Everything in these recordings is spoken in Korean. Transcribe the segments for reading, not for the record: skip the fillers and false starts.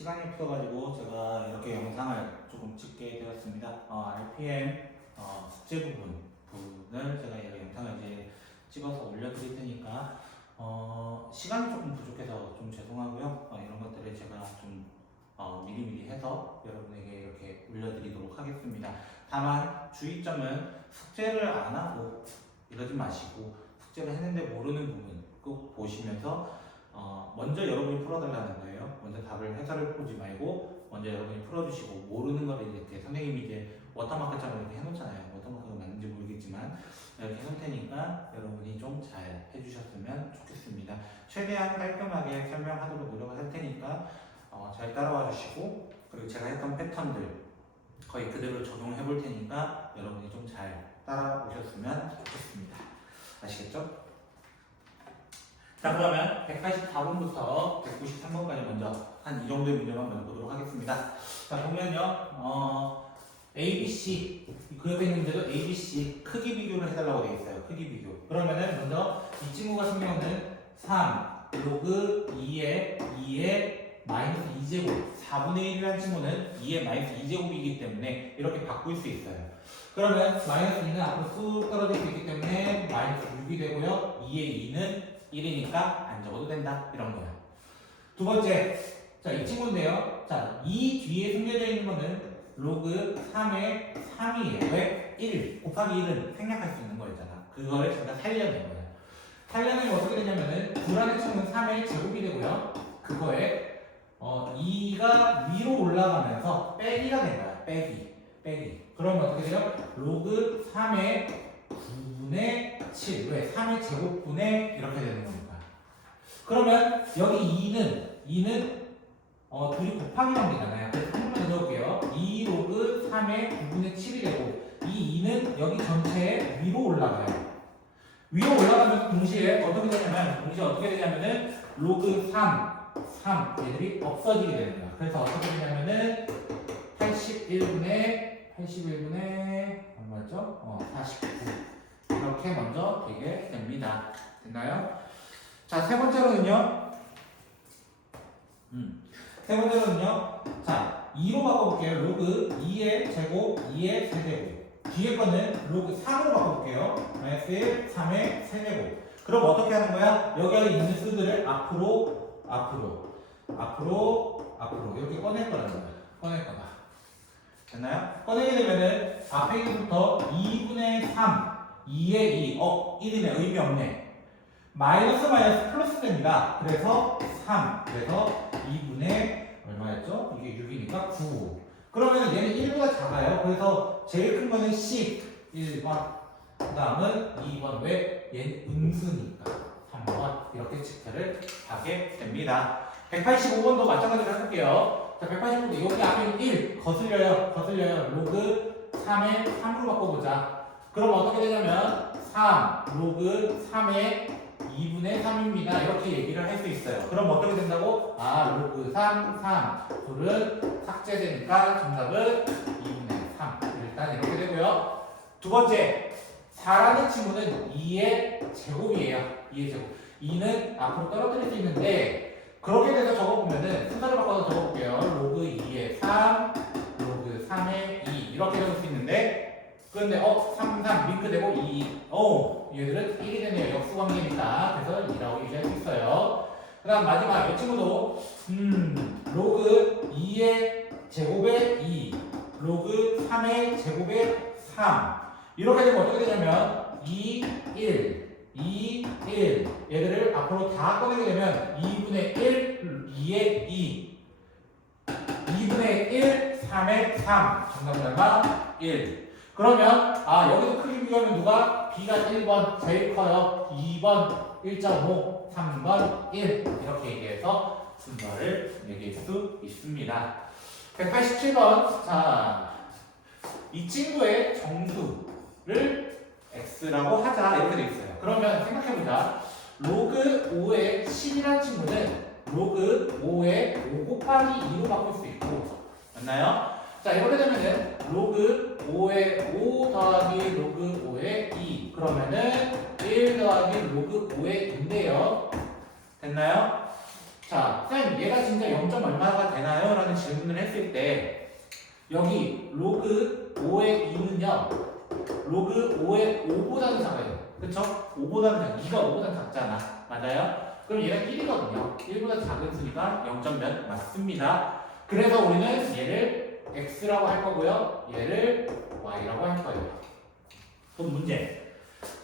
시간이 없어가지고 제가 이렇게 영상을 조금 찍게 되었습니다. RPM 숙제 부분을 제가 이 영상을 이제 찍어서 올려드릴 테니까 시간이 조금 부족해서 좀 죄송하고요. 이런 것들을 제가 좀 미리미리 해서 여러분에게 이렇게 올려드리도록 하겠습니다. 다만 주의점은 숙제를 안 하고 이러지 마시고 숙제를 했는데 모르는 부분 꼭 보시면서 먼저 여러분이 풀어달라는 거예요. 먼저 답을 해설을 보지 말고 먼저 여러분이 풀어주시고 모르는 거를 이렇게 선생님이 이제 워터마크처럼 이렇게 해놓잖아요. 워터마크가 맞는지 모르겠지만 이렇게 해놓을 테니까 여러분이 좀 잘 해주셨으면 좋겠습니다. 최대한 깔끔하게 설명하도록 노력을 할 테니까 잘 따라와 주시고, 그리고 제가 했던 패턴들 거의 그대로 적용해 볼 테니까 여러분이 좀 잘 따라오셨으면 좋겠습니다. 아시겠죠? 자, 그러면 184번부터 193번까지 먼저 한 이 정도의 문제만 먼저 보도록 하겠습니다. 자, 보면요, ABC, 그려져 있는 문제도 ABC 크기 비교를 해달라고 되어 있어요. 크기 비교. 그러면은 먼저 이 친구 같은 경우는 3 로그 2의 마이너스 2제곱 4분의 1이라는 친구는 2의 마이너스 2제곱이기 때문에 이렇게 바꿀 수 있어요. 그러면 마이너스 2는 앞으로 쑥 떨어질 수 있기 때문에 마이너스 6이 되고요. 2의 2는 1이니까 안 적어도 된다. 이런 거야. 두 번째, 자, 이 친구인데요. 자, 이 뒤에 숨겨져 있는 거는 로그 3의 3이에요. 왜? 1 곱하기 1은 생략할 수 있는 거였잖아. 그거를 제가 살려낸 거예요. 살려내면 어떻게 되냐면은 불안의 층은 3의 제곱이 되고요. 그거에 2가 위로 올라가면서 빼기가 된 거야. 빼기. 그러면 어떻게 돼요? 로그 3의 9분의 7. 왜? 3의 제곱분의 이렇게 되는 겁니다. 그러면 여기 2는 둘이 곱하기 관계잖아요. 그래서 한 번만 넣어볼게요. 2 로그 3의 9분의 7이 되고 이 2는 여기 전체에 위로 올라가요. 위로 올라가면 동시에 어떻게 되냐면은 로그 3 얘들이 없어지게 되는 거야. 그래서 어떻게 되냐면은 81분의 얼마죠? 49 이렇게 먼저 되게 됩니다. 됐나요? 자, 세 번째로는요. 자, 2로 바꿔볼게요. 로그 2의 제곱, 2의 세제곱. 뒤에 거는 로그 3으로 바꿔볼게요. 마이너스 1, 3의 세제곱. 그럼 어떻게 하는 거야? 여기 있는 수들을 앞으로 이렇게 꺼낼 거라는 거야. 꺼낼 거다. 됐나요? 꺼내게 되면은 앞에 있는부터 2분의 3, 2의 2, 1이네. 의미 없네. 마이너스 플러스 됩니다. 그래서 3, 그래서 2분의 얼마였죠? 이게 6이니까 9. 그러면 얘는 1보다 작아요. 그래서 제일 큰 거는 10, 1번. 그 다음은 2번. 왜? 얘는 음수니까 3번. 이렇게 집계를 하게 됩니다. 185번도 마찬가지로 해볼게요. 자, 185번. 여기 앞에 1 거슬려요. 로그 3의 3으로 바꿔보자. 그럼 어떻게 되냐면 3 로그 3의 2분의 3입니다. 이렇게 얘기를 할 수 있어요. 그럼 어떻게 된다고? 로그 3 둘은 삭제되니까 정답은 2분의 3. 일단 이렇게 되고요. 두 번째, 4라는 친구는 2의 제곱이에요. 2의 제곱. 2는 앞으로 떨어뜨릴 수 있는데 그렇게 돼서 적어보면은 순서를 바꿔서 적어볼게요. 로그 2의 3, 로그 3의 2 이렇게 적을 수 있는데 그런데 3 링크되고 2 얘들은 1이 되네요. 역수관계니까. 그래서 2라고 얘기할 수 있어요. 그 다음 마지막 이 친구도 로그 2의 제곱의 2 로그 3의 제곱의 3 이렇게 되면 어떻게 되냐면 2, 1 얘들을 앞으로 다 꺼내게 되면 2분의 1, 2의 2 2분의 1, 3의 3 정답은 얼마? 1. 그러면 여기서 크기 비교하면 누가? B가 1번 제일 커요. 2번 1.5, 3번 1 이렇게 얘기해서 순서를 얘기할 수 있습니다. 187번. 자, 이 친구의 정수를 x라고 하자 이렇게 돼 있어요. 그러면 생각해보자. 로그 5의 10이라는 친구는 로그 5의 5 곱하기 2로 바꿀 수 있고 맞나요? 자, 이렇게 되면은 로그 5의 5 더하기 로그 5의 2 그러면은 1 더하기 로그 5의 2인데요. 됐나요? 자, 쌤 얘가 진짜 0. 얼마가 되나요? 지분을 했을 때 여기 로그 5의 2는요 로그 5의 5보다는 작아요. 그쵸? 5보다는 작아. 2가 5보다는 작잖아. 맞아요? 그럼 얘가 1이거든요. 1보다 작은 수니까 0.몇 맞습니다. 그래서 우리는 얘를 x라고 할 거고요. 얘를 y라고 할 거예요. 그럼 문제.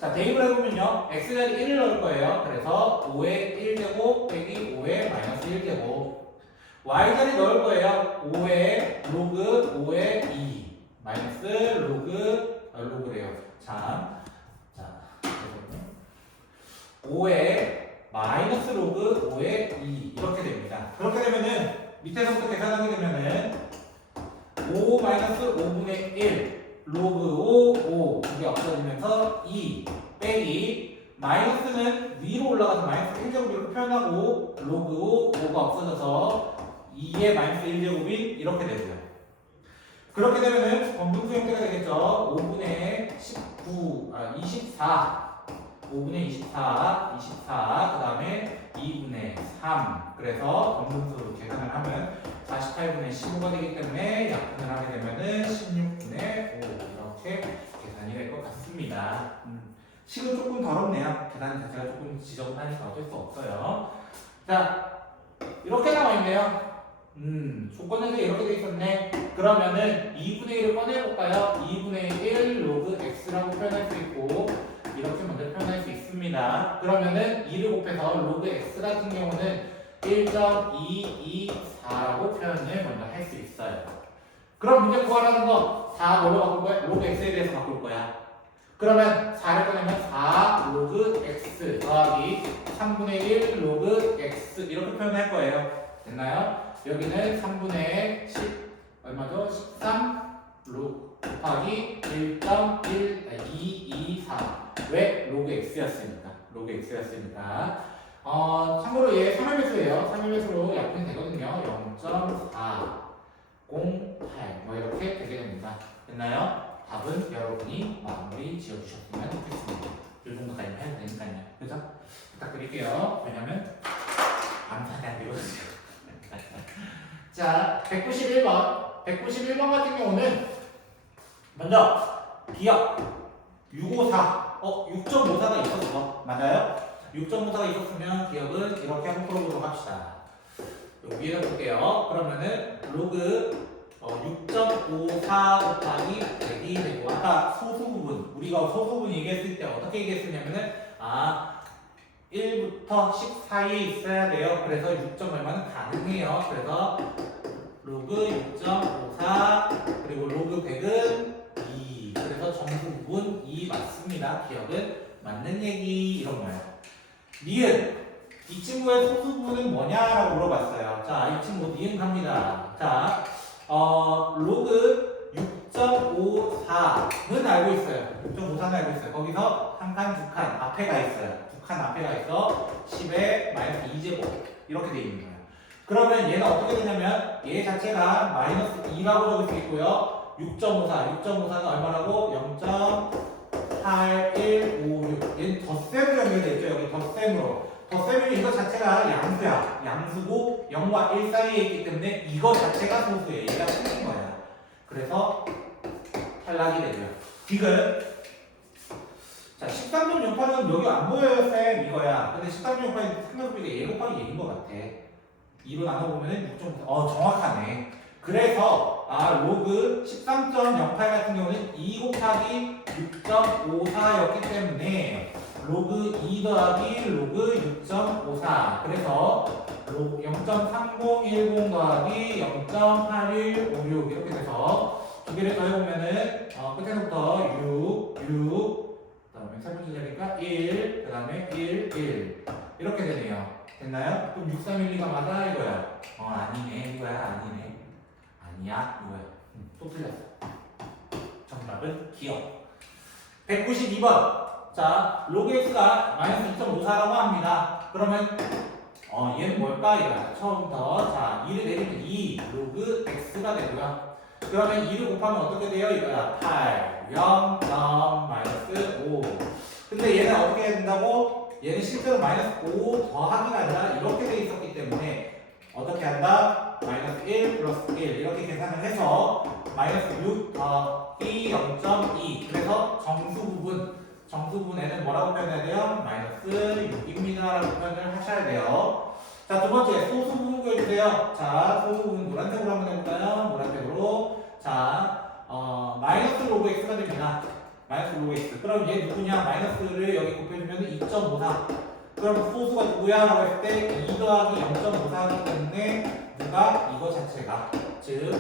자, 대입을 해보면요. x자리 1을 넣을 거예요. 그래서 5의 1제곱 빼기 5의 마이너스 1제곱. y자리 넣을 거예요. 5의 로그 5의 2 마이너스 로그래요. 자, 5의 마이너스 로그 5의 2 이렇게 됩니다. 그렇게 되면은 밑에서부터 계산하게 되면은 5 마이너스 5분의 1 로그 5 이게 없어지면서 2 빼기 마이너스는 위로 올라가서 마이너스 1제곱 이렇게 표현하고 로그 5가 없어져서 2의 마이너스 1제곱이 이렇게 되고요. 그렇게 되면은 범분수 형태가 되겠죠. 5분의 24 5분의 24 그 다음에 2분의 3 그래서 범분수 계산을 하면 48분의 15가 되기 때문에 약분을 하게 되면은 16분의 5 이렇게 계산이 될 것 같습니다. 식은 조금 더럽네요. 계산 자체가 조금 지저분하니까 어쩔 수 없어요. 자, 이렇게 나와 있네요. 조건에서 이렇게 돼 있었네. 그러면은 2분의 1을 꺼내볼까요? 2분의 1 로그 x라고 표현할 수 있고 이렇게 먼저 표현할 수 있습니다. 그러면은 2를 곱해서 로그 x 같은 경우는 1.224라고 표현을 먼저 할 수 있어요. 그럼 문제 구하라는 거 4 뭘로 바꿀 거야? 로그 x에 대해서 바꿀 거야. 그러면 4를 꺼내면 4 로그 x 더하기 3분의 1 로그 x 이렇게 표현할 거예요. 됐나요? 여기는 3분의 10 얼마죠? 13 로그 곱하기 1.224 왜? 로그 x였으니까. 로그 x였으니까. 참고로 얘 3의 배수예요. 3의 배수로 약분이 되거든요. 0.408 뭐 이렇게 되게 됩니다. 됐나요? 답은 여러분이 마무리 지어주셨으면 좋겠습니다. 이 정도까지는 해도 되니까요. 그죠? 부탁드릴게요. 왜냐면 암산이 안 되거든요. 자, 191번. 191번 같은 경우는 먼저 기억 654. 6.54가 있었어. 맞아요? 6.54가 있었으면 기억은 이렇게 한번 풀어보도록 합시다. 여기 위에다 볼게요. 그러면은 로그 6.54 곱하기 100이 되고 아까 소수 부분 우리가 소수 부분 얘기했을 때 어떻게 얘기했었냐면은 1부터 10 사이에 있어야 돼요. 그래서 6점 얼마는 가능해요. 그래서 로그 6.54 그리고 로그 100은 2 그래서 정수 부분 2 맞습니다. 기억은 맞는 얘기 이런 거예요. 니은 이 친구의 소수 부분은 뭐냐라고 물어봤어요. 자, 이 친구 니은 갑니다. 자, 로그 6.54는 알고 있어요. 6.54는 알고 있어요. 거기서 한 칸, 두 칸 앞에가 있어요. 두 칸 앞에가 있어 10의 마이너스 2제곱 이렇게 돼 있는 거예요. 그러면 얘는 어떻게 되냐면 얘 자체가 마이너스 2라고 적을 수 있고요. 6.54는 얼마라고? 0.8156 얘는 덧셈으로 연결되어 있죠. 여기 덧셈으로 덧셈이면 이거 자체가 양수야. 양수고 0과 1 사이에 있기 때문에 이거 자체가 소수예요. 얘가 틀린 거야. 그래서 탈락이 되고요. 디귿 자, 13.08은 여기 안 보여요, 쌤. 이거야. 근데 13.08이 생각해보니까 얘 곱하기 얘인 것 같아. 2로 나눠보면은 6.54. 정확하네. 그래서, 로그 13.08 같은 경우는 2 곱하기 6.54였기 때문에, 로그 2 더하기 로그 6.54. 그래서, 로그 0.3010 더하기 0.8156. 이렇게 돼서, 두 개를 더해보면은, 끝에서부터 6, 그 다음에 세 번째 자리니까 1, 그 다음에 1 이렇게 되네요. 됐나요? 그럼 6312가 맞아 이거야. 아니네 이거야. 아니네. 아니야 이거야. 또 틀렸어. 정답은 기억. 192번. 자, 로그 x가 마이너스 2.54라고 합니다. 그러면 얘는 뭘까 이거야. 처음부터 자 2를 내리면 2 로그 x가 되고요. 그러면 2를 곱하면 어떻게 돼요? 이거야. 8, 0, 마이너스 5. 근데 얘는 어떻게 해야 된다고? 얘는 실제로 마이너스 5 더하기가 아니라 이렇게 돼 있었기 때문에 어떻게 한다? 마이너스 1 플러스 1 이렇게 계산을 해서 마이너스 6 더하기 0.2 그래서 정수 부분에는 뭐라고 표현해야 돼요? 마이너스 6입니다 라고 표현을 하셔야 돼요. 자, 두 번째 소수 부분 구해주세요. 자, 소수 부분 노란색으로 한번 해볼까요? 노란색으로. 자, 마이너스 로그 x가 됩니다. 마이너스 로그 x. 그럼 얘 누구냐? 마이너스를 여기 곱해주면 2.54. 그럼 소수가 누구야? 라고 했을 때 2 더하기 0.54하기 때문에 누가 이거 자체가 즉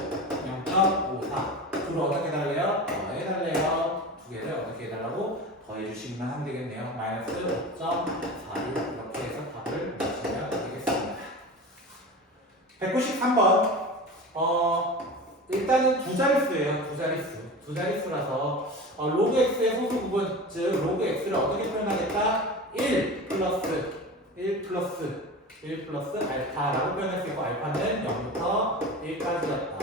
0.54. 둘을 어떻게 달래요? 더해달래요. 두 개를 어떻게 해달라고? 더해주시기만 하면 되겠네요. 마이너스 5.4를 이렇게 해서 답을 내시면 되겠습니다. 193번. 일단은 두 자릿수예요. 두 자릿수라서 로그 x의 소수 부분, 즉 로그 x를 어떻게 표현하겠다? 1 플러스 알파라고 표현할 수 있고 알파는 0부터 1까지였다.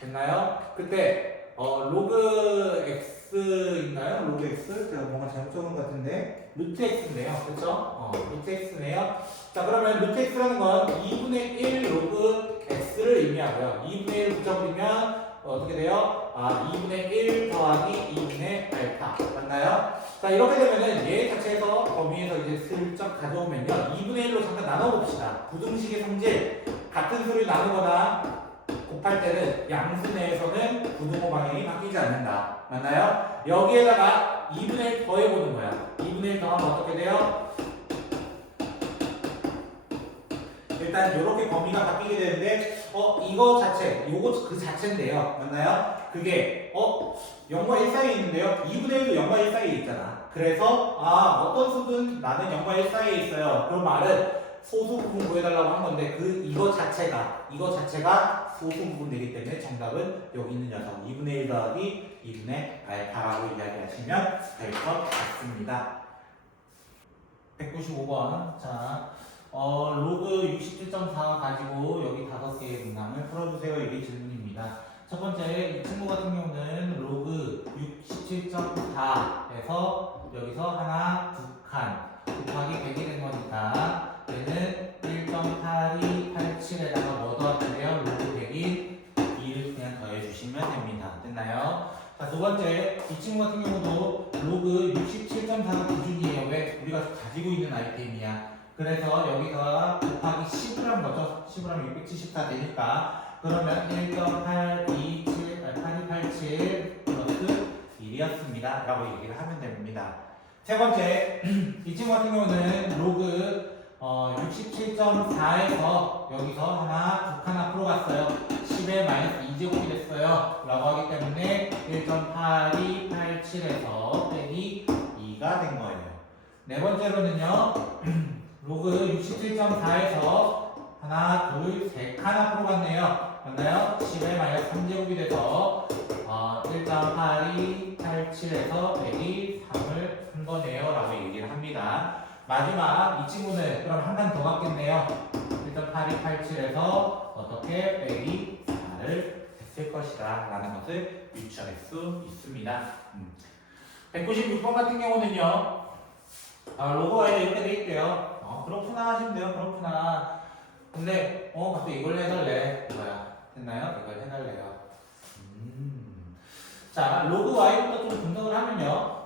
됐나요? 그때 로그 x인가요? 로그 x? 제가 뭔가 잘못 적은 것 같은데 루트 x네요. 그쵸? 루트 x네요. 자, 그러면 루트 x라는 건 2분의 1 로그 x를 의미하고요. 2분의 1 붙여버리면 어떻게 돼요? 2분의 1 더하기 2분의 알파. 맞나요? 자, 이렇게 되면은 얘 자체에서 범위에서 이제 슬쩍 가져오면요. 2분의 1로 잠깐 나눠봅시다. 부등식의 성질. 같은 수를 나누거나 곱할 때는 양수 내에서는 부등호 방향이 바뀌지 않는다. 맞나요? 여기에다가 2분의 1 더해보는 거야. 2분의 1 더하면 어떻게 돼요? 일단 이렇게 범위가 바뀌게 되는데 이거 자체, 요거 그 자체인데요. 맞나요? 그게 0과 1 사이에 있는데요. 2분의 1도 0과 1 사이에 있잖아. 그래서 어떤 수든 나는 0과 1 사이에 있어요. 그런 말은 소수 부분 구해달라고 한 건데 이거 자체가 소수 부분 되기 때문에 정답은 여기 있는 녀석 2분의 1 더하기 2분의 알파라고 이야기하시면 될 것 같습니다. 195번. 자, 로그 67.4 가지고 여기 5개의 문항을 풀어주세요. 이게 질문입니다. 첫 번째, 이 친구 같은 경우는 로그 67.4에서 여기서 하나, 두 칸 곱하기 100이 된 거니까 얘는 1.8287에다가 뭐 더하는데요? 로그 100인 2를 그냥 더해주시면 됩니다. 됐나요? 자, 두 번째, 이 친구 같은 경우도 로그 67.4가 기준이에요. 왜? 우리가 가지고 있는 아이템이야. 그래서 여기서 곱하기 10을 한 거죠. 10을 하면 674 되니까 그러면 1.827 플러스 1이었습니다. 라고 얘기를 하면 됩니다. 세 번째, 이 친구 같은 경우는 로그 67.4에서 여기서 하나, 두 칸 앞으로 갔어요. 10의 마이너스 2제곱이 됐어요. 라고 하기 때문에 1.8287에서 빼기 2가 된 거예요. 네 번째로는요. 로그 67.4에서 하나, 둘, 세 칸 앞으로 갔네요. 맞나요? 10의 마이너스 3제곱이 돼서 1.8287에서 빼기 3을 한 거네요. 라고 얘기를 합니다. 마지막 이 친구는 그럼 한 칸 더 갔겠네요. 1.8287에서 어떻게 빼기 4를 했을 것이다. 라는 것을 유추할 수 있습니다. 196번 같은 경우는요. 로고가 이렇게 돼 있대요. 그렇구나 하시면 돼요. 그렇구나. 근데 갑자기 이걸 해달래. 이거야. 됐나요? 이걸 해달래요. 자, 로그 y부터 좀 분석을 하면요.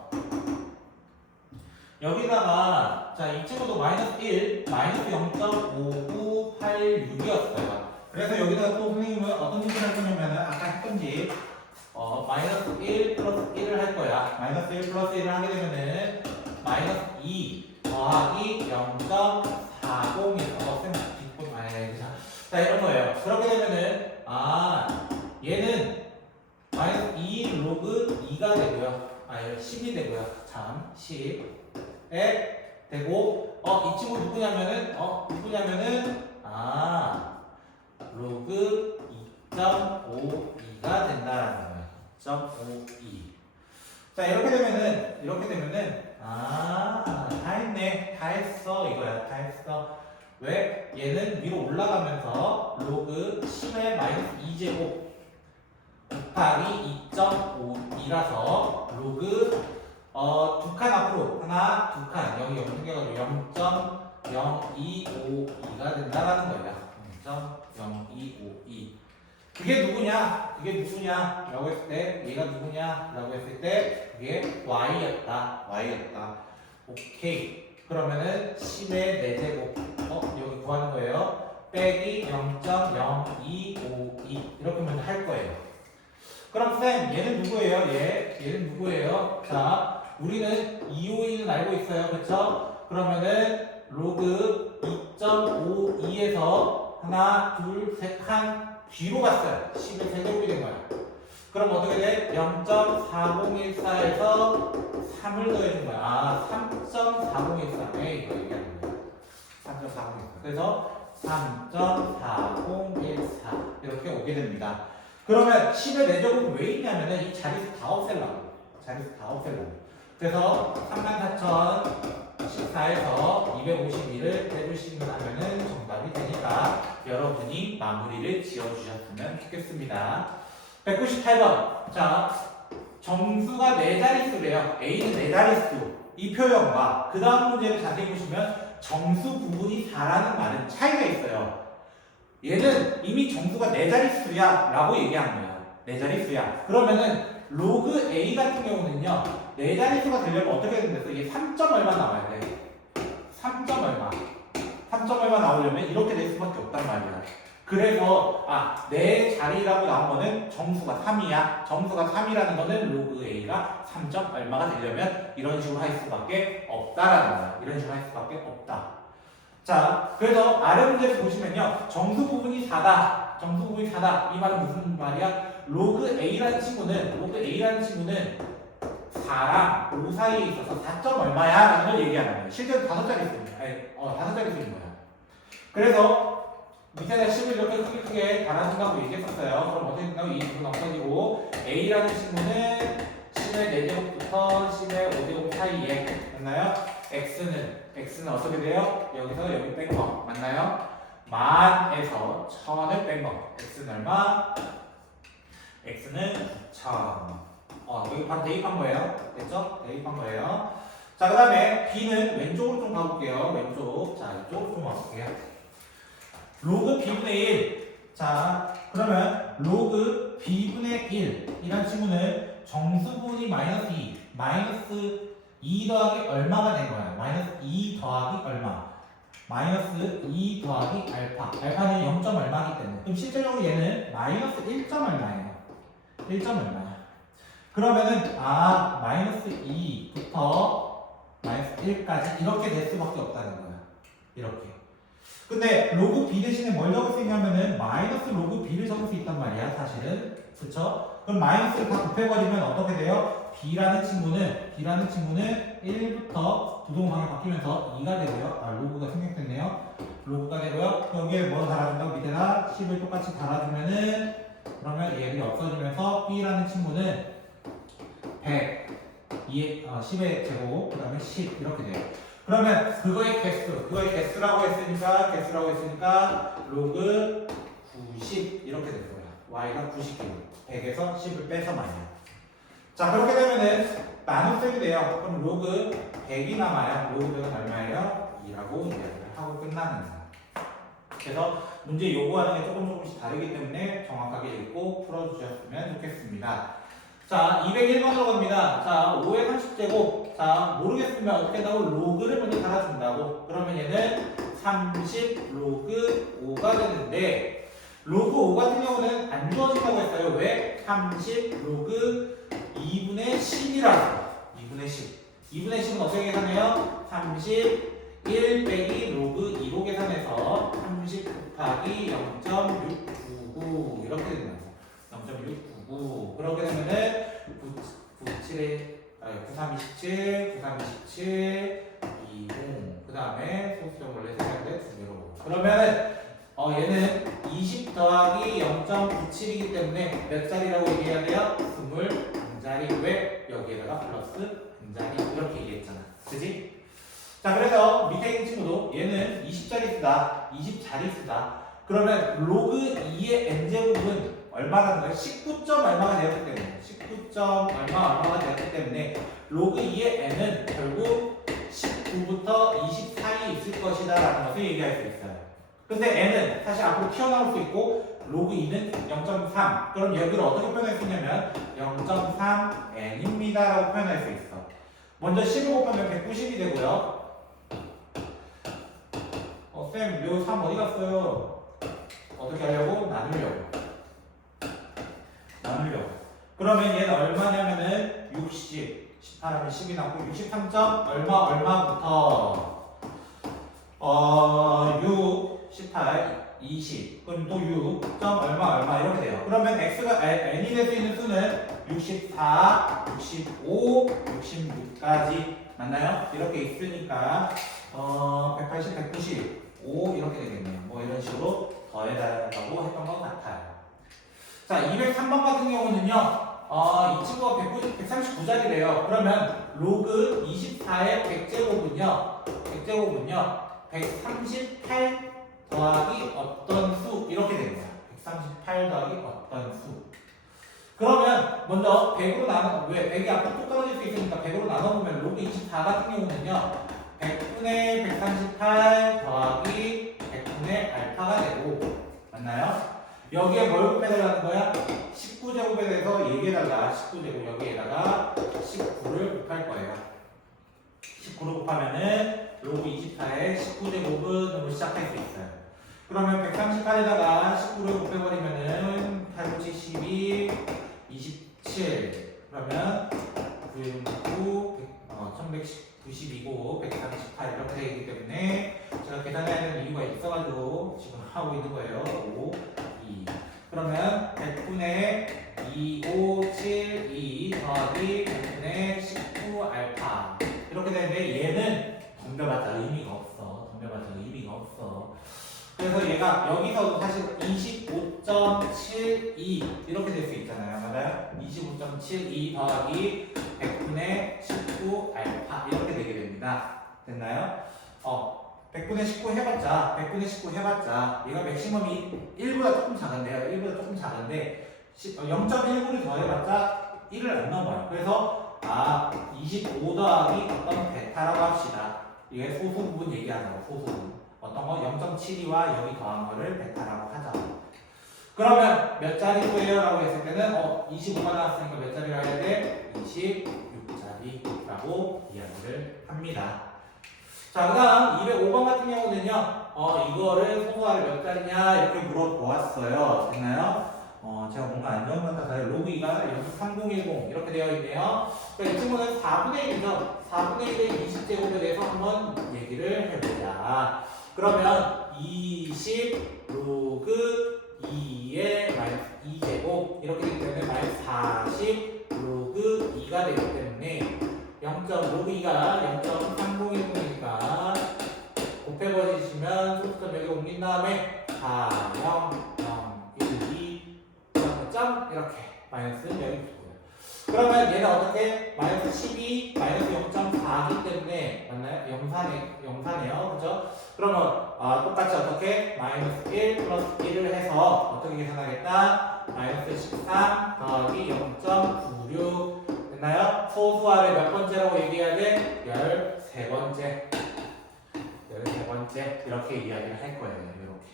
여기다가 자, 이 친구도 마이너스 1, 마이너스 0.5986이었어요. 그래서 여기다가 또 선생님은 어떤 식으로 할 거냐면은 아까 했던지 마이너스 1 플러스 1을 할 거야. 마이너스 1 플러스 1을 하게 되면은 마이너스 2 더하기 0.40에서 자, 이런 거예요. 그렇게 되면은 얘는 마이너스 2 로그 2가 되고요. 10이 되고요. 참 10에 되고 이 친구 누구냐면은 로그 2.52가 된다라는 거예요. 2.52. 자, 이렇게 되면은 다 했네. 다 했어. 이거야. 다 했어. 왜? 얘는 위로 올라가면서 로그 10의 마이너스 2제곱 곱하기 2.52라서 로그 두 칸 앞으로 하나, 두 칸 여기 0.0252가 된다라는 거예요. 0.0252 0, 2, 5, 2. 그게 누구냐? 그게 누구냐? 라고 했을 때 얘가 누구냐? 라고 했을 때 그게 y였다. y였다. 오케이. 그러면은 10의 4제곱 여기 구하는 거예요. 빼기 0.0252 이렇게 먼저 할 거예요. 그럼 쌤 얘는 누구예요? 얘는 누구예요? 자 우리는 252는 알고 있어요. 그쵸? 그러면은 로그 2.52에서 하나 둘 셋 칸 뒤로 갔어요. 10의 세제곱이 된 거야. 그럼 어떻게 돼? 0.4014에서 3을 더해준 거야. 아, 3.4014. 이거 얘기하는 거야. 3.4014. 그래서 3.4014 이렇게 오게 됩니다. 그러면 10의 4제곱은 왜 있냐면은 이 자릿수 다 없애려고. 그래서 34,014에서 251을 빼주시면 하면은 정답이 되니까 여러분이 마무리를 지어주셨으면 좋겠습니다. 198번. 자, 정수가 4자릿수래요. A는 4자릿수. 이 표현과 그 다음 문제를 자세히 보시면 정수 부분이 4라는 말은 차이가 있어요. 얘는 이미 정수가 4자릿수야 라고 얘기한 거야. 4자릿수야. 그러면은 로그 A 같은 경우는요. 4자릿수가 되려면 어떻게 된댔어? 이게 3점 얼마 나와야 돼. 3점 얼마 나오려면 이렇게 될 수밖에 없단 말이야. 그래서 내 자리라고 나온 거는 정수가 3이야. 정수가 3이라는 거는 로그 A가 3점 얼마가 되려면 이런 식으로 할 수밖에 없다라는 거야. 이런 식으로 할 수밖에 없다. 자, 그래서 아래 문제를 보시면요. 정수 부분이 4다. 이 말은 무슨 말이야? 로그 A라는 친구는 4랑 5 사이에 있어서 4점 얼마야? 라는 걸 얘기하는 거야. 실제로 5자릿수입니다. 5자릿수인 거야. 그래서 밑에다 10을 이렇게 크게 달아준다고 얘기했었어요. 그럼 어떻게 된다고? 이 부분 없어지고 A라는 친구는 10의 4제곱부터 10의 5제곱 사이에 맞나요? X는 어떻게 돼요? 여기서 여기 뺀 거 맞나요? 만에서 1000을 뺀 거. X는 얼마? X는 9,000. 여기 바로 대입한 거예요. 됐죠? 대입한 거예요. 자, 그 다음에 B는 왼쪽으로 좀 가볼게요. 왼쪽. 자, 이쪽으로 좀 가볼게요. 로그 B분의 1. 자, 그러면 로그 B분의 1 이란 친구는 정수분이 마이너스 2. 마이너스 2 더하기 얼마가 된 거야? 마이너스 2 더하기 얼마? 마이너스 2 더하기 알파. 알파는 0. 얼마이기 때문에. 그럼 실제적으로 얘는 마이너스 1. 얼마예요? 1. 얼마야? 그러면은 마이너스 2부터 마이너스 1까지 이렇게 될 수밖에 없다는 거야. 이렇게. 근데 로그 B 대신에 뭘 적을 수 있냐면은 마이너스 로그 B를 적을 수 있단 말이야, 사실은. 그쵸? 그럼 마이너스를 다 곱해버리면 어떻게 돼요? B라는 친구는 1부터 부동방이 바뀌면서 2가 되고요. 로그가 생략됐네요. 로그가 되고요. 여기에 뭐 달아준다고? 밑에다 10을 똑같이 달아주면은 그러면 얘들이 없어지면서 B라는 친구는 100, 10의 제곱, 그 다음에 10 이렇게 돼요. 그러면 그거의 개수라고 했으니까 로그 90 이렇게 될 거야. y가 90kg. 100에서 10을 빼서 말이야. 자, 그렇게 되면은 나눗셈이 돼요. 그럼 로그 100이 남아요. 로그 100은 얼마예요? 2라고 이야기를 하고 끝나는 거야. 그래서 문제 요구하는 게 조금씩 다르기 때문에 정확하게 읽고 풀어주셨으면 좋겠습니다. 자, 201번으로 갑니다. 자, 5의 30제곱. 자, 모르겠으면 어떻게 한다고? 로그를 먼저 달아준다고. 그러면 얘는 30 로그 5가 되는데, 로그 5 같은 경우는 안 주어진다고 했어요. 왜? 30 로그 2분의 10이라서. 2분의 10. 2분의 10은 어떻게 계산해요? 31 빼기 로그 2로 계산해서 30 곱하기 0.699 이렇게 된다. 0.699 그렇게 되면은 9327 20 그 다음에 소수점 원래 생각인데 2배로 그러면은 얘는 20 더하기 0.97이기 때문에 몇 자리라고 얘기해야 돼요? 20자리. 왜? 여기에다가 플러스 분자리 이렇게 얘기했잖아. 그지? 자, 그래서 밑에 있는 친구도 얘는 20자릿수다. 20자릿수다. 그러면 로그 2의 n제곱은 얼마가 되나요? 19점 얼마가 되었기 때문에 19점 얼마가 되었기 때문에 로그 2의 n은 결국 19부터 20 사이에 있을 것이다 라는 것을 얘기할 수 있어요. 근데 n은 사실 앞으로 튀어나올 수 있고 로그 2는 0.3. 그럼 여기를 어떻게 표현할 수 있냐면 0.3n입니다 라고 표현할 수 있어. 먼저 10을 곱하면 190이 되고요. 쌤, 요 3 어디 갔어요? 어떻게 하려고? 나누려고. 그러면 얘는 얼마냐면은 60. 18하면 10이 나고 63점 얼마부터 6, 18, 20. 그럼 또 6. 점 얼마 이렇게 돼요. 그러면 x가 n이 될 수 있는 수는 64, 65, 66까지 맞나요? 이렇게 있으니까 180, 195 이렇게 되겠네요. 뭐 이런 식으로 더해달라고 했던 것 같아요. 자, 203번 같은 경우는요. 이 친구가 139짜리래요. 그러면 로그 24의 100제곱은요 138 더하기 어떤 수 이렇게 됩니다. 138 더하기 어떤 수. 그러면 먼저 100으로 나눠, 왜 100이 앞으로 또 떨어질 수 있으니까 100으로 나눠보면 로그 24 같은 경우는요 100분의 138 더하기 100분의 알파가 되고 맞나요? 여기에 뭘 곱해달라는 거야? 19제곱에 대해서 얘기해달라. 19제곱 여기에다가 19를 곱할 거예요. 19를 곱하면은 로그 24에 19제곱은 시작할 수 있어요. 그러면 138에다가 19를 곱해버리면은 8, 9, 12, 27. 그러면 9, 1192고 138 이렇게 되기 때문에 제가 계산해야 되는 이유가 있어가지고 지금 하고 있는 거예요. 5, 2. 그러면 100분의 2, 5, 7, 2 더하기 100분의 19 알파 이렇게 되는데 얘는 덤벼봤자 의미가 없어. 그래서 얘가 여기서도 사실 25.72 이렇게 될 수 있잖아요. 맞아요? 25.72 더하기 100분의 19 알파 이렇게 되게 됩니다. 됐나요? 100분의 19 해봤자 얘가 맥시멈이 1보다 조금 작은데 0.19를 더해봤자 1을 안 넘어요. 그래서 25 더하기 어떤 베타라고 합시다. 이게 소수 부분 얘기하자고. 소수 부분 어떤 거 0.72와 여기 더한 거를 베타라고 하자. 그러면 몇 자리고예요? 라고 했을 때는 25가 나왔으니까 몇 자리로 해야 돼? 26자리라고 이야기를 합니다. 자, 그 다음 205번 같은 경우는요 이거를 소수화를 몇 자리냐 이렇게 물어보았어요. 됐나요? 제가 뭔가 안 좋은 것 같아서 로그 2가 3010 이렇게 되어 있네요. 그러니까 이 친구는 4분의 1이죠. 4분의 1의 20제곱에 대해서 한번 얘기를 해보자. 그러면 20 로그 2의 마이너스 2제곱 이렇게 되기 때문에 마이너스 40 로그 2가 되기 때문에 로그 2가 0.3010이니까 곱해버리시면 소수점 여기 옮긴 다음에 4, 0, 0, 1, 2 점 이렇게 마이너스는 여기 붙고요. 그러면 얘는 어떻게? 마이너스 12, 마이너스 0.4기 때문에 맞나요? 영사네요. 그죠? 그러면 똑같이 어떻게? 마이너스 1 플러스 1을 해서 어떻게 계산하겠다? 마이너스 13 더하기 0.96 됐나요? 소수화를 몇 번째라고 얘기해야 돼? 13번째. 13번째 이렇게 이야기를 할 거예요. 이렇게.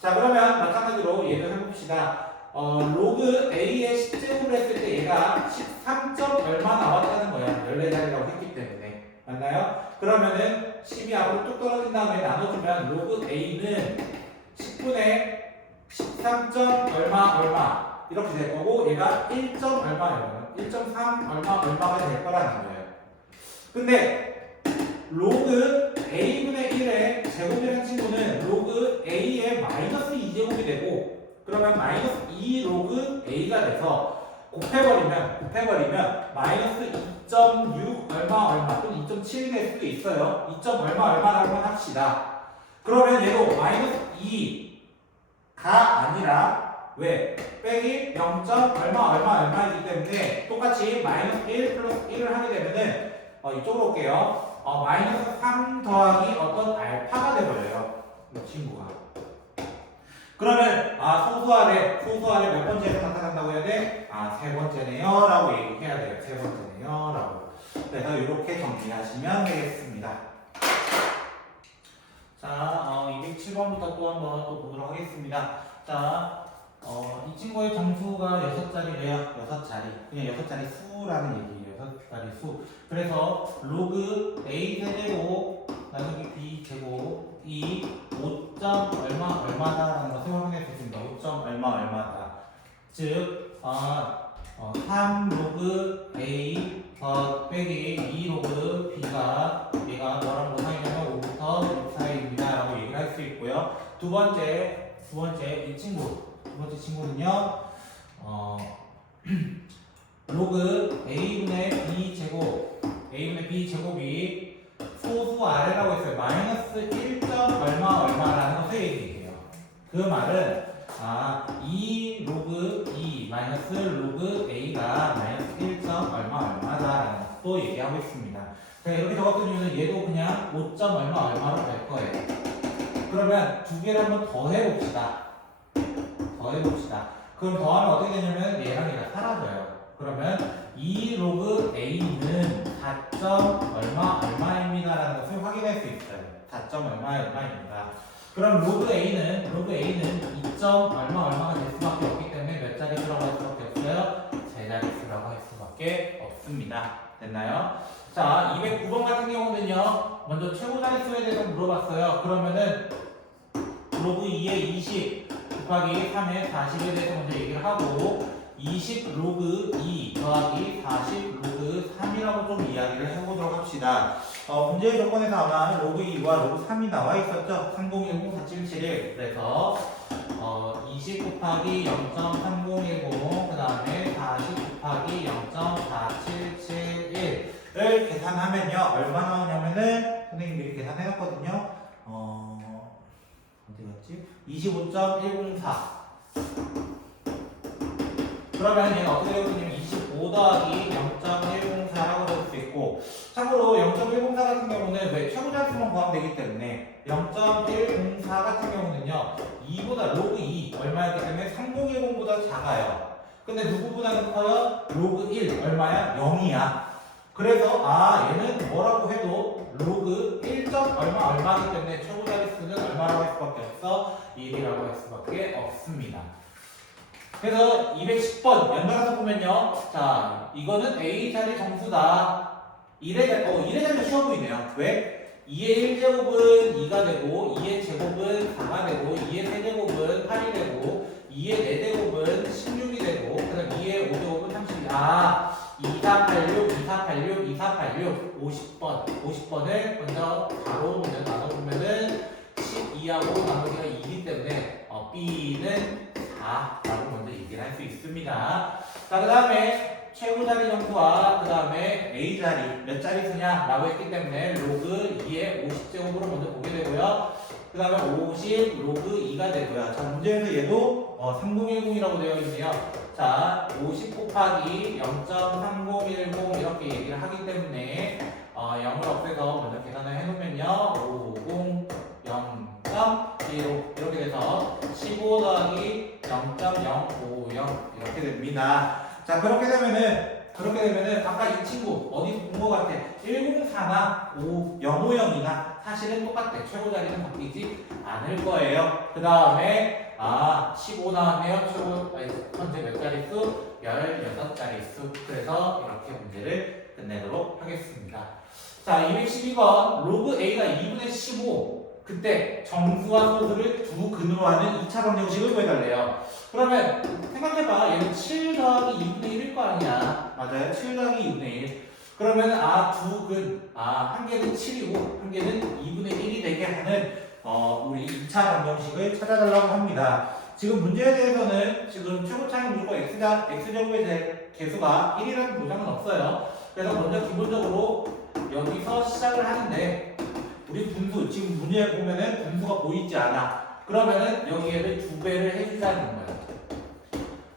자, 그러면 마찬가지로 얘를 해봅시다. 로그 A의 10제곱을 했을 때 얘가 13점 얼마 나왔다는 거야. 14자리라고 했기 때문에. 맞나요? 그러면은 10이 앞으로 뚝 떨어진 다음에 나눠주면 로그 A는 10분의 13점 얼마 이렇게 될 거고 얘가 1점 얼마 1.3 얼마가 될 거라는 거예요. 근데 로그 A분의 1의 제곱이라는 친구는 로그 A의 마이너스 2제곱이 되고 그러면 마이너스 2 로그 A가 돼서 곱해버리면 마이너스 2.6 얼마 또는 2.7이 될 수도 있어요. 2. 얼마라고 합시다. 그러면 얘도 마이너스 2가 아니라 왜? 빼기 0. 얼마이기 때문에 똑같이 마이너스 1 플러스 1을 하게 되면은 이쪽으로 올게요. 마이너스 3 더하기 어떤 알파가 돼버려요. 이 친구가. 그러면 소수아래 몇 번째에서 나타난다고 해야 돼? 세 번째네요 라고 얘기해야 돼요. 세 번째네요 라고. 그래서 이렇게 정리하시면 되겠습니다. 자, 207번부터 또 한번 또 보도록 하겠습니다. 자, 이 친구의 정수가 6자리래요. 6자리. 그냥 6자리 수라는 얘기예요. 6자리 수. 그래서 로그 A 세제곱 나누기 B 제곱이 5점 얼마 얼마다라는 것을 확인할 수 있습니다. 5점 얼마 얼마다. 즉, 3 로그 A 빼기 2 로그 B가 얘가 너랑 뭐 사이냐면 5부터 6 사이입니다. 라고 얘기를 할 수 있고요. 두 번째 이 친구. 두 번째 친구는요, 로그 A분의 B 제곱이 소수 아래라고 했어요. 마이너스 1점 얼마 얼마라는 것을 얘기해요. 그 말은 2 로그 2 마이너스 로그 A가 마이너스 1점 얼마 얼마다라는 것도 얘기하고 있습니다. 자, 이렇게 적었던 이유는 얘도 그냥 5점 얼마 얼마로 될 거예요. 그러면 두 개를 한번 더해봅시다. 그럼 더하면 어떻게 되냐면 얘랑 얘가 사라져요. 그러면 2 로그 A는 4점 얼마 얼마입니다 라는 것을 확인할 수 있어요. 4점 얼마 얼마입니다. 그럼 로그 A는 2점 얼마 얼마가 될 수밖에 없기 때문에 몇 자릿수라고 할 수밖에 없어요? 세 자릿수라고 할 수밖에 없습니다. 됐나요? 자, 209번 같은 경우는요, 먼저 최고 자릿수에 대해서 물어봤어요. 그러면은 로그 2의 20 곱하기 3의 40에 대해서 먼저 얘기를 하고 20 로그 2 더하기 40 로그 3이라고 좀 이야기를 해보도록 합시다. 문제의 조건에서 아마 로그 2와 로그 3이 나와 있었죠. 3010-4771. 그래서 20 곱하기 0.3010 그 다음에 40 곱하기 0.4771을 계산하면요 얼마 나오냐면은 선생님 미리 계산해놨거든요. 어디 갔지? 25.104. 그러면 얘는 어떻게 되거든요? 25 더하기 0.104라고 될 수 있고, 참고로 0.104 같은 경우는 왜 최고 자릿수만 포함되기 때문에 0.104 같은 경우는요 2보다 로그 2 얼마였기 때문에 3010보다 작아요. 근데 누구보다는 커요? 로그 1 얼마야? 0이야. 그래서 얘는 뭐라고 해도 로그 1점 얼마 얼마이기 때문에 최고 자릿수는 얼마라고 할 수밖에 없어? 1이라고 할 수밖에 없습니다. 그래서 210번 연달아서 보면요, 자 이거는 A 자리 정수다. 1의 자리가 쉬워 보이네요. 왜? 2의 1제곱은 2가 되고 2의 제곱은 4가 되고 2의 세제곱은 8이 되고 2의 4제곱은 16이 되고 그 다음 2의 5제곱은 32. 2486, 2486, 2486, 50번을 먼저 바로 먼저 나눠보면은 12하고 나머지가 2이기 때문에 B는 4라고 먼저 얘기를 할 수 있습니다. 자, 그 다음에 최고 자리 정수와 그 다음에 A 자리 몇 자릿수냐 라고 했기 때문에 로그 2의 50제곱으로 먼저 보게 되고요. 그 다음에 50 로그 2가 되고요. 자, 문제에서 얘도 3010이라고 되어 있네요. 자, 50 곱하기 0.3010 이렇게 얘기를 하기 때문에 0을 없애서 먼저 계산을 해놓으면요 50 0.15 이렇게 돼서 15 더하기 0.050 이렇게 됩니다. 자, 그렇게 되면은 아까 이 친구 어디서 본 것 같아? 104나 050이나 사실은 똑같아. 최고 자리는 바뀌지 않을 거예요. 그 다음에 15 나왔네요. 현재 몇 자릿수? 16자릿수. 그래서 이렇게 문제를 끝내도록 하겠습니다. 자, 212번 로그 A가 2분의 15 그때 정수와 소수를 두 근으로 하는 2차 방정식을 구해달래요. 그러면 생각해봐. 얘는 7 더하기 2분의 1일 거 아니야. 맞아요. 7 더하기 2분의 1. 그러면 두 근, 한 개는 7이고 한 개는 2분의 1이 되게 하는 우리 2차 방정식을 찾아달라고 합니다. 지금 문제에 대해서는 지금 최고차이 무조건 x제곱에 대해 개수가 1이라는 보장은 없어요. 그래서 먼저 기본적으로 여기서 시작을 하는데 우리 분수, 지금 문제에 보면은 분수가 보이지 않아. 그러면은 여기에를 2배를 해주자는 거예요.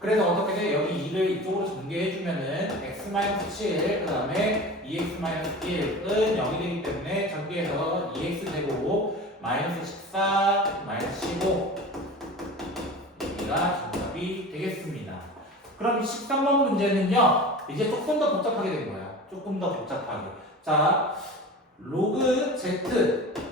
그래서 어떻게 돼? 여기 2를 이쪽으로 전개해주면은 x-7, 그 다음에 2x-1은 0이 되기 때문에 전개해서 2x제곱 마이너스 14, 마이너스 15 여기가 정답이 되겠습니다. 그럼 13번 문제는요, 이제 조금 더 복잡하게 된 거야. 조금 더 복잡하게. 자, 로그 Z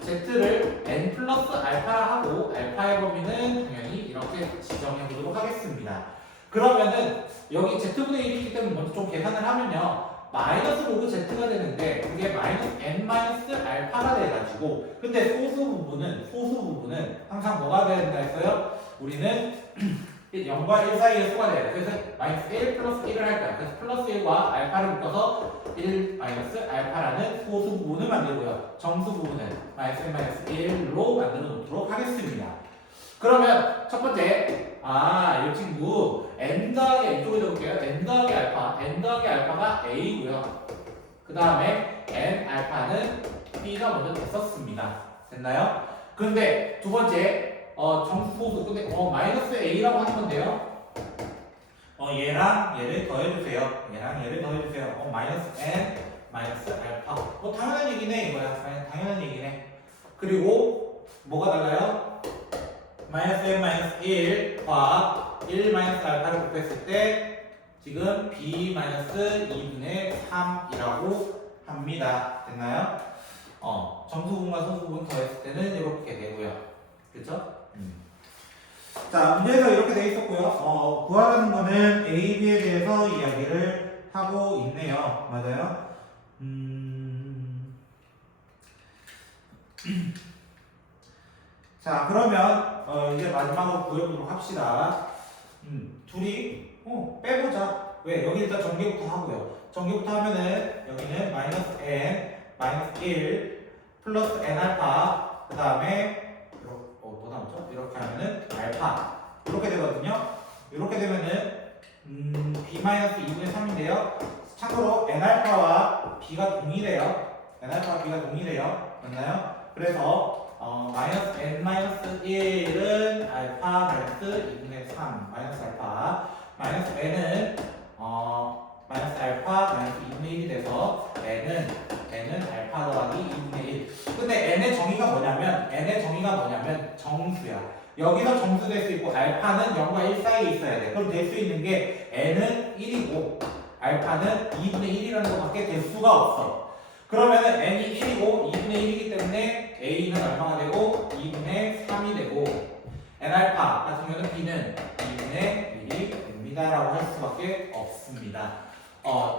z를 n 플러스 알파라 하고 알파의 범위는 당연히 이렇게 지정해 보도록 하겠습니다. 그러면은 여기 z분의 1이기 때문에 먼저 좀 계산을 하면요. 마이너스 로그 z가 되는데 그게 마이너스 n 마이너스 알파가 돼가지고 근데 소수 부분은 항상 뭐가 된다 했어요? 우리는 0과 1 사이에 수가 돼요. 그래서 마이너스 1 플러스 1을 할 거야. 그래서 플러스 1과 알파를 묶어서 1 마이너스 알파라는 소수 부분을 만들고요. 정수 부분은 마이너스 n 마이너스 1로 만들어 놓도록 하겠습니다. 그러면 첫 번째 이 친구 n 더하기 이쪽에 적을게요. n 더하기 알파가 a고요. 그 다음에 n 알파는 b가 먼저 됐었습니다. 됐나요? 그런데 두 번째 정수 소수 근데 마이너스 a라고 하는 건데요. 얘랑 얘를 더해주세요. 마이너스 n 마이너스 알파. 당연한 얘기네 이거야. 당연한 얘기네. 그리고 뭐가 달라요? 마이너스 n 마이너스 1과 1 마이너스 알파를 곱했을 때 지금 b 마이너스 2분의 3이라고 합니다. 됐나요? 정수 부분과 소수 부분 더했을 때는 이렇게 되고요. 그렇죠? 자, 문제에서 이렇게 돼 있었고요. 구하라는 거는 A, B에 대해서 이야기를 하고 있네요. 맞아요? 자, 그러면 이제 마지막으로 구해보도록 합시다. 둘이 빼보자. 왜? 여기 일단 전개부터 하고요. 전개부터 하면은 여기는 마이너스 n 마이너스 1 플러스 n 알파 그 다음에 뭐 남죠? 이렇게 하면은 알파 이렇게 되거든요. 이렇게 되면은 b-2분의 3인데요. 참고로 n알파와 b가 동일해요. 맞나요? 그래서 마이너스 n 마이너스 1은 알파 마이너스 2분의 3 마이너스 알파 마이너스 n은 마이너스 알파 마이너스 2분의 1이 돼서 n은 알파 더하기 2분의 1. 근데 n의 정의가 뭐냐면 정수야. 여기서 정수 될 수 있고 알파는 0과 1 사이에 있어야 돼. 그럼 될 수 있는 게 n은 1이고 알파는 2분의 1이라는 것밖에 될 수가 없어. 그러면은 n이 1이고 2분의 1이기 때문에 a는 얼마가 되고 2분의 3이 되고 n 알파 같은 경우는 b는 2분의 1이 됩니다라고 할 수밖에 없습니다.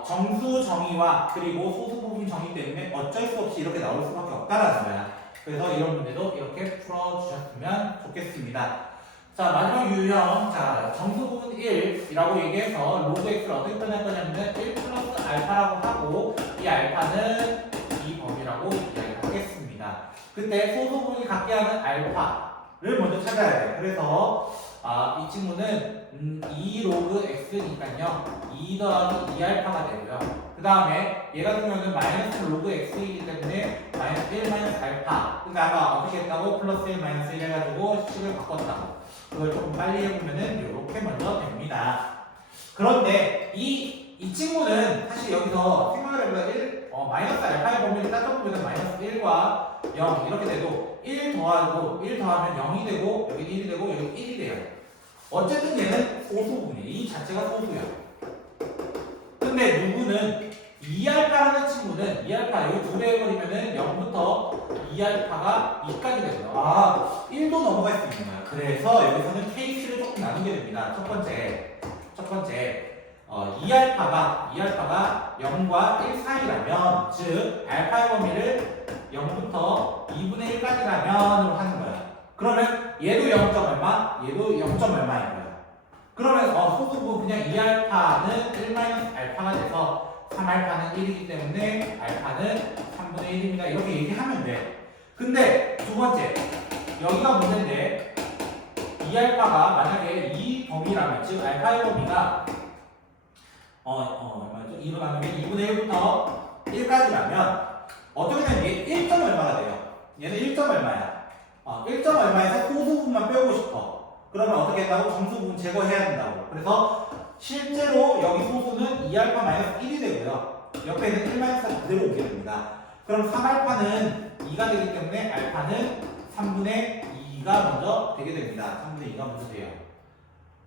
정수 정의와 그리고 소수 부분 정의 때문에 어쩔 수 없이 이렇게 나올 수밖에 없다라는 거야. 그래서 이런 문제도 이렇게 풀어주셨으면 좋겠습니다. 자, 마지막 유형. 자, 정수 부분 1이라고 얘기해서 로그 x를 어떻게 표현할 거냐면 1 플러스 알파라고 하고 이 알파는 이 범위라고 이야기하겠습니다. 그때 소수 부분이 갖게 하는 알파를 먼저 찾아야 돼요. 그래서 이 친구는 2 로그 x니까요. 2 더하기 2알파가 되고요. 그 다음에 얘 같은 경우는 마이너스 로그 x이기 때문에 마이너스 1 마이너스 알파. 근데 아까 어떻게 했다고? 플러스 1 마이너스 1 해가지고 식을 바꿨다고. 그걸 조금 빨리 해보면은 이렇게 먼저 됩니다. 그런데 이 친구는 사실 여기서 생각을 해보면 마이너스 알파의 범위를 따져보면 마이너스 1과 0 이렇게 돼도 1 더하면 0이 되고 여기 1이 되고 여기 1이 돼요. 어쨌든 얘는 소수분이에요. 이 자체가 소수야. 근데 누구는 2알파라는 친구는 2알파 여기 둘에 해버리면은 0부터 2알파가 2까지 되고요. 1도 넘어갈 수 있는 거야. 그래서 여기서는 케이스를 조금 나누게 됩니다. 첫 번째 2알파가 0과 1 사이라면 즉 알파의 범위를 0부터 2분의 1까지라면으로 하는 거야. 그러면 얘도 0점 얼마, 얘도 0점 얼마인 거야. 그러면 소수부 그냥 2알파는 1 마이너스 알파가 돼서 3알파는 1이기 때문에 알파는 3분의 1입니다. 이렇게 얘기하면 돼. 근데 두 번째 여기가 문제인데 2알파가 만약에 이 범위라면 즉 알파의 범위가 얼마죠? 2로 나누면 2분의 1부터 1까지라면 어떻게 되면 얘 1점 얼마가 돼요? 얘는 1점 얼마야? 1점 얼마에서 소수분만 빼고 싶어. 그러면 어떻게 한다고? 정수분 제거해야 된다고. 그래서 실제로 여기 소수는 2알파 마이너스 1이 되고요. 옆에 있는 1 마이너스가 그대로 오게 됩니다. 그럼 3알파는 2가 되기 때문에 알파는 3분의 2가 먼저 되게 됩니다. 3분의 2가 먼저 돼요.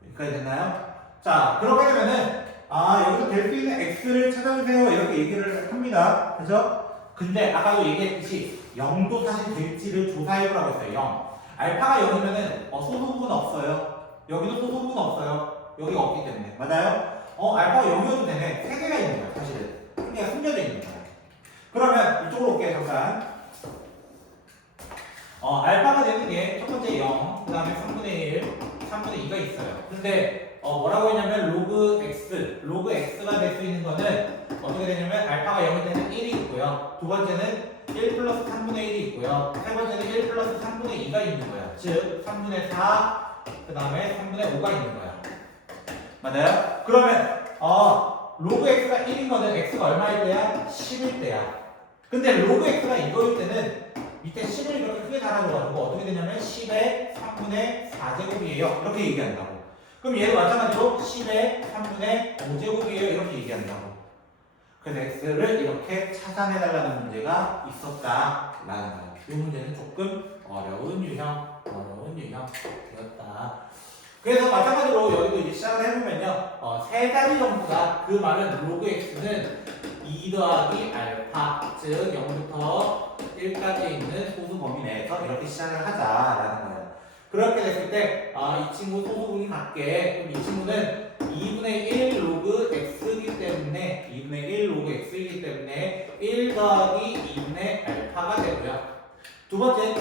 여기까지 됐나요? 자, 그렇게 되면은 여기서 될 수 있는 x를 찾아주세요. 이렇게 얘기를 합니다. 그죠? 근데 아까도 얘기했듯이 0도 사실 될지를 조사해보라고 했어요. 0. 알파가 0이면은 소수부분 없어요. 여기도 소수부분 없어요. 여기가 없기 때문에. 맞아요? 알파가 0이어도 되네. 3개가 있는 거야, 사실은. 3개가 숨겨져 있는 거야. 그러면 이쪽으로 올게요, 잠깐. 알파가 되는 게 첫 번째 0, 그 다음에 3분의 1, 3분의 2가 있어요. 근데 뭐라고 했냐면 로그 x가 될 수 있는 거는 어떻게 되냐면 알파가 0이 되는 1이 있고요. 두 번째는 1 플러스 3분의 1이 있고요. 세 번째는 1 플러스 3분의 2가 있는 거예요. 즉 3분의 4, 그 다음에 3분의 5가 있는 거예요. 맞아요? 그러면 로그 x가 1인 거는 x가 얼마일 때야? 10일 때야. 근데 로그 x가 이거일 때는 밑에 10을 이렇게 크게 달아줘가지고 어떻게 되냐면 10의 3분의 4제곱이에요. 이렇게 얘기한다고. 그럼 얘도 마찬가지로 10의 3분의 5제곱이에요. 이렇게 얘기한다고. 그래서 x를 이렇게 찾아내달라는 문제가 있었다라는 거예요. 이 문제는 조금 어려운 유형이었다. 그래서 마찬가지로 여기도 이제 시작을 해보면요. 세 가지 정도가 그 말은 로그 x는 2 더하기 알파, 즉 0부터 1까지 있는 소수 범위 내에서 이렇게 시작을 하자라는 거예요. 그렇게 됐을 때, 이 친구 소수분이 같게, 그럼 이 친구는 2분의 1 로그 x이기 때문에, 2분의 1 로그 x이기 때문에 1 더하기 2분의 알파가 되고요. 두 번째,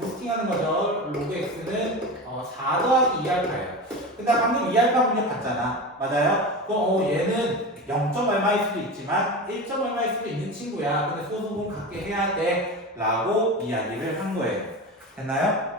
부스팅하는 거죠. 로그 x는 4 더하기 2알파예요. 근데 방금 2알파 문제 봤잖아. 맞아요? 그럼 얘는 0점 얼마일 수도 있지만 1점 얼마일 수도 있는 친구야. 근데 소수분 같게 해야 돼. 라고 이야기를 한 거예요. 됐나요?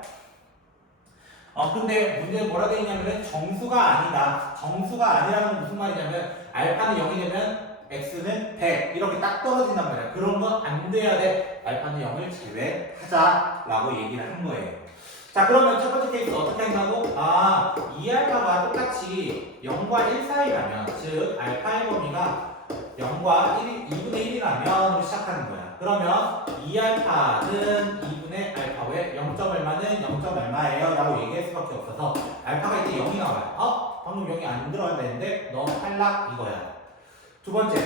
근데 문제는 뭐라 되어 있냐면 정수가 아니다. 정수가 아니라는 건 무슨 말이냐면 알파는 0이 되면 x는 100 이렇게 딱 떨어진단 말이야. 그런 건 안 돼야 돼. 알파는 0을 제외하자 라고 얘기를 한 거예요. 자, 그러면 첫 번째 케이스 어떻게 한다고? 2알파가 똑같이 0과 1 사이라면, 즉 알파의 범위가 0과 2분의 1이라면 시작하는 거야. 그러면 2알파는 2분의 알파 왜 0점 얼마는 0점 얼마예요? 라고 얘기할 수밖에 없어서 알파가 이제 0이 나와요. 방금 0이 안 들어야 되는데 너 탈락 이거야. 두 번째,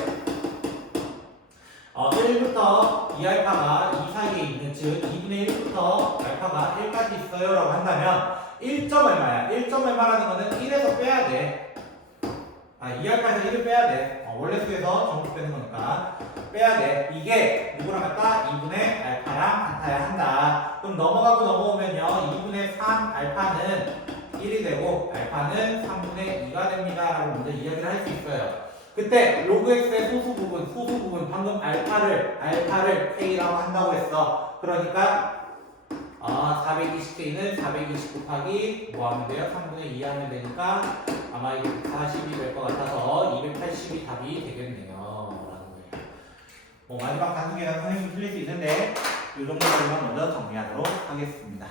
1부터 2알파가 2 사이에 있는, 즉 2분의 1부터 알파가 1까지 있어요 라고 한다면 1점 얼마야? 1점 얼마라는 거는 1에서 빼야 돼. 2알파에서 1을 빼야 돼. 원래 수에서 정수 빼는 거니까 빼야 돼. 이게 누구랑 같다? 2분의 알파랑 같아야 한다. 그럼 넘어가고 넘어오면요 2분의 3 알파는 1이 되고 알파는 3분의 2가 됩니다 라고 먼저 이야기를 할 수 있어요. 그때 로그 x의 소수 부분 방금 알파를 k라고 한다고 했어. 그러니까 420k는 420 곱하기 뭐 하면 돼요? 3분의 2 하면 되니까 아마 이게 140이 될 것 같아서 280이 답이 되겠네요 라는 거예요. 마지막 단수 계산 선생님이 틀릴 수 있는데 이 정도로만 먼저 정리하도록 하겠습니다.